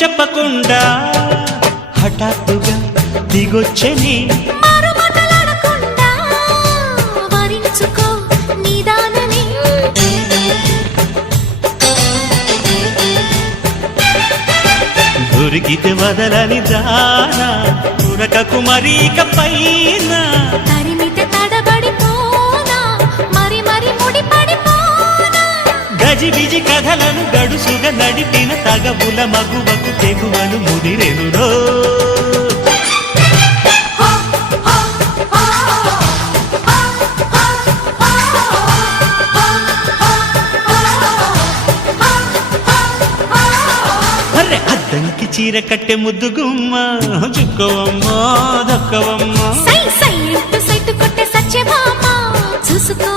చెప్పకుండా హఠాత్తుగా దిగొచ్చని దొరికితే వదలని దానా ఉరకకు మరీక పైన తరిమితే తడబడిపోనా మరి మరి ముడిపడిపోనా గజిబిజి కథలను గడుసుగా నడిపిన తగవుల మగువకు తెగువను ముదిరెనురో అద్దంకి చీర కట్టె ముద్దు గుమ్మ చుక్కవమ్మా దక్కవమ్మా సై సై సైటు కొట్టే సత్యభామ చూసుకో